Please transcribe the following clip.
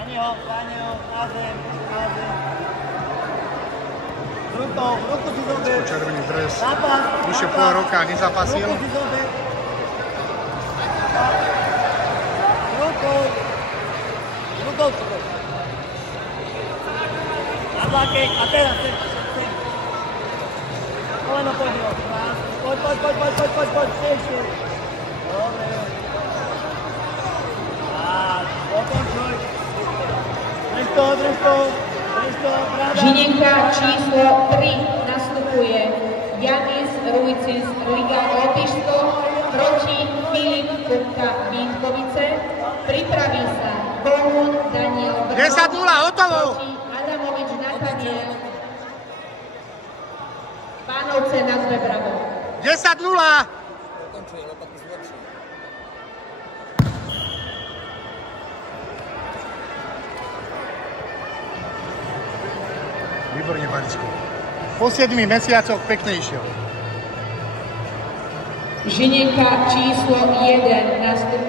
Aniho, na zem. Ruku si zober. Červený dres. Zápas. Vyše pol roka nezapasil. Ruku si zober. Rukou si zober. Na vlákek a teraz sem. Koleno poď. Poď. Ešte. Dobre. Pokončuj. Drž to. Žinenka číslo 3 nastupuje Janis Rujcis Liga Lotyšsko proti Filip Kupka Vínkovice. Pripraví sa Bohun Daniel Brno 10-0, hotovo! proti Adamovič Nataniel Pánovce nad Bebravou. 10-0! Výborne, Paničko. Po 7 mesiacoch pekne išiel. Žinenka číslo 1 nastupuje